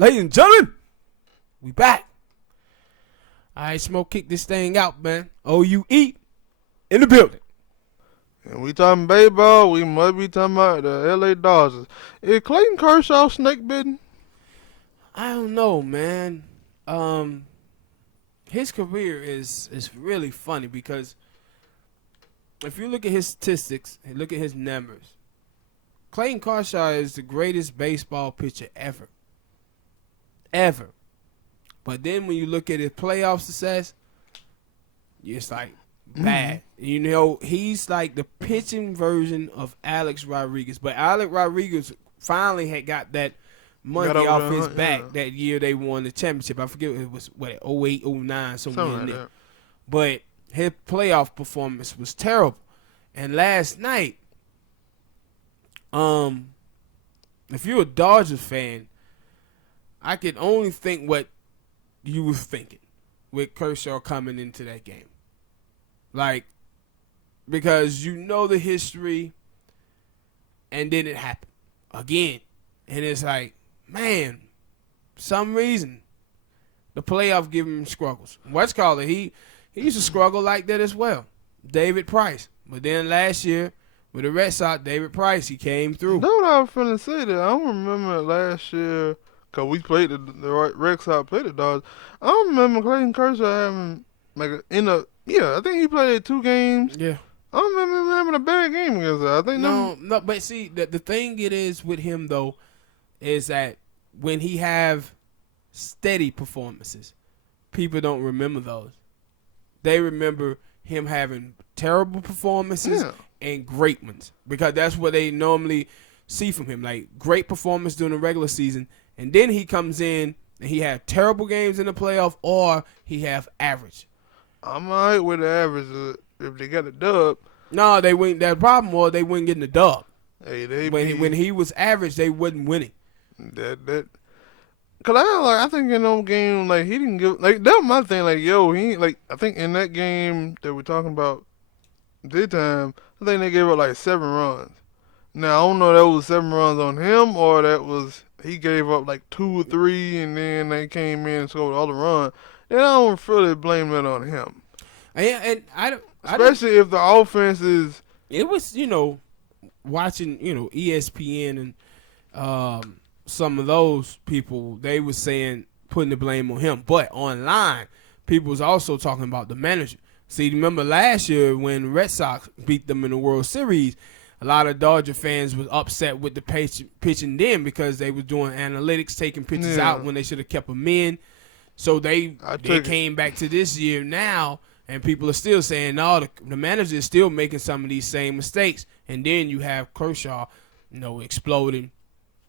Ladies and gentlemen, we back. All right, Smoke, kick this thing out, man. OUE in the building. And we talking baseball, we must be talking about the LA Dodgers. Is Clayton Kershaw snakebitten? I don't know, man. His career is really funny because if you look at his statistics and look at his numbers, Clayton Kershaw is the greatest baseball pitcher ever. Ever. But then when you look at his playoff success, it's like bad. You know, he's like the pitching version of Alex Rodriguez. But Alex Rodriguez finally had got that monkey off his back that year they won the championship. I forget it was, 08, 09, somewhere in there. That. But his playoff performance was terrible. And last night, if you're a Dodgers fan, I could only think what you were thinking with Kershaw coming into that game. Like, because you know the history, and then it happened again. And it's like, man, some reason the playoff give him struggles. What's called it? He used to struggle like that as well. David Price. But then last year with the Red Sox, David Price, he came through. Know what I was finna say that. I don't remember last year, because we played the Red Sox played the Dodgers. I don't remember Clayton Kershaw having, I think he played 2 games. Yeah. I don't remember him having a bad game against that. I think No, but see, the thing it is with him, though, is that when he have steady performances, people don't remember those. They remember him having terrible performances and great ones, because that's what they normally see from him. Like, great performance during the regular season, and then he comes in and he have terrible games in the playoff, or he have average. I'm all right with the average if they got a dub. No, they wouldn't. That problem was they wouldn't get the dub. Hey, when he was average, they wasn't winning. Cause I think in those games, like, he didn't give, like, that was my thing, like, he like, I think in that game that we're talking about this time, I think they gave up like 7 runs. Now I don't know if that was 7 runs on him or that was he gave up like 2 or 3 and then they came in and scored all the run. Then I don't really blame that on him. And I don't, especially if the offense is. It was, watching, ESPN and some of those people, they were saying, putting the blame on him. But online, people was also talking about the manager. See, remember last year when Red Sox beat them in the World Series, a lot of Dodger fans was upset with the pitching then because they was doing analytics, taking pitches out when they should have kept them in. So they came back to this year now, and people are still saying, no, the manager is still making some of these same mistakes. And then you have Kershaw, exploding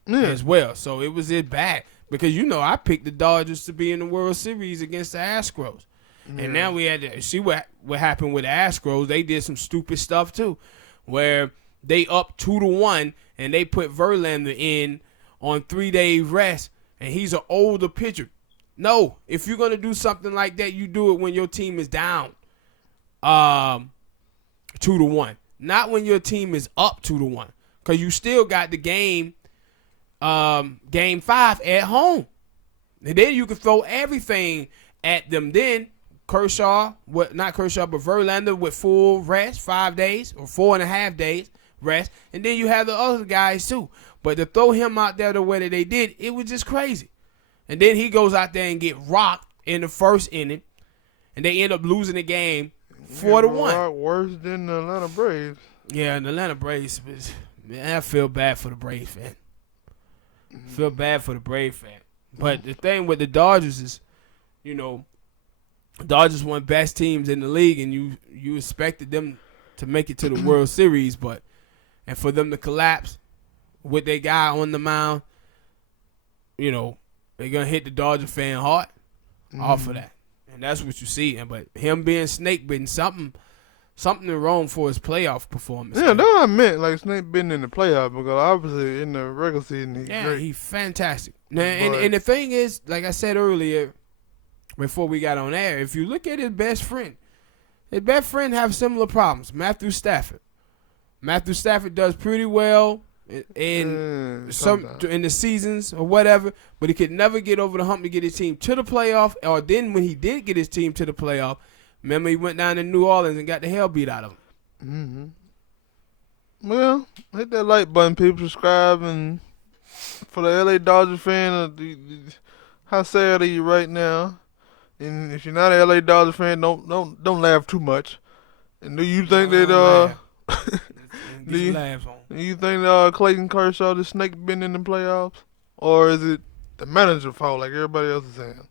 as well. So it was bad because, I picked the Dodgers to be in the World Series against the Astros. And now we had to see what happened with the Astros. They did some stupid stuff too, where they up 2-1 and they put Verlander in on 3-day rest, and he's an older pitcher. No, if you're gonna do something like that, you do it when your team is down 2-1, not when your team is up 2-1, because you still got the game 5 at home, and then you can throw everything at them. Then not Kershaw, but Verlander with full rest, 5 days or 4.5 days rest, and then you have the other guys too. But to throw him out there the way that they did, it was just crazy. And then he goes out there and get rocked in the first inning, and they end up losing the game 4-1. Worse than the Atlanta Braves. Yeah, and the Atlanta Braves, man, I feel bad for the Braves fan. Feel bad for the Braves fan. But the thing with the Dodgers is, Dodgers one best teams in the league, and you expected them to make it to the World Series, and for them to collapse with their guy on the mound, they're gonna hit the Dodger fan hard off of that, and that's what you see. But him being snake-bitten, something wrong for his playoff performance. Yeah, that's what I meant, like snake-bitten in the playoff, because obviously in the regular season he's great. He's fantastic. Now, and the thing is, like I said earlier, before we got on air, if you look at his best friend have similar problems. Matthew Stafford. Matthew Stafford does pretty well and some sometimes. in the seasons or whatever, but he could never get over the hump to get his team to the playoff. Or then when he did get his team to the playoff, remember he went down to New Orleans and got the hell beat out of him. Well, hit that like button, people. Subscribe, and for the LA Dodgers fan, how sad are you right now? And if you're not an LA Dodgers fan, don't laugh too much. And do you think that Get your laughs on. do you think Clayton Kershaw the snake bitten in the playoffs, or is it the manager's fault like everybody else is saying?